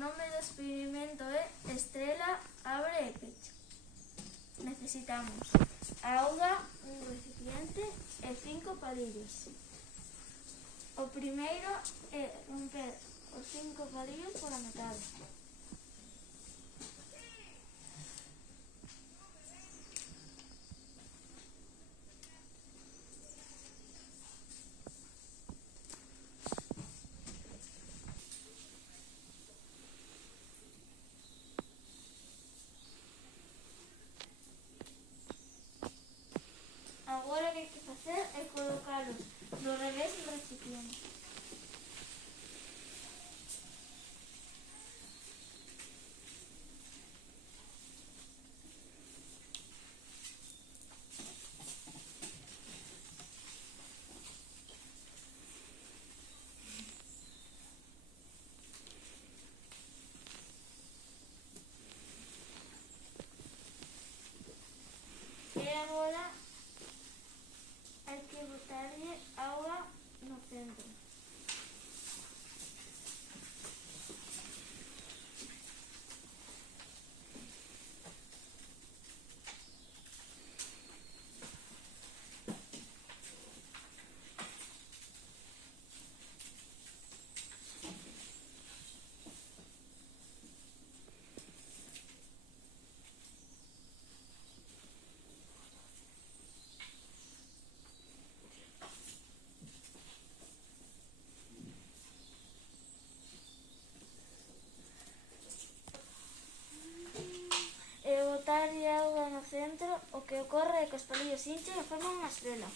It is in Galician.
nome do experimento é Estrela, abre e pecha. Necesitamos auga, un recipiente e 5 palillos. O primeiro é romper os 5 palillos pola metade. Agora o que hai que facer é colocalos do revés do recipiente. E agora hai que botarlle auga no centro. E botarlle auga no centro, o que ocorre é que os palillos se hinchan e forman unha estrela.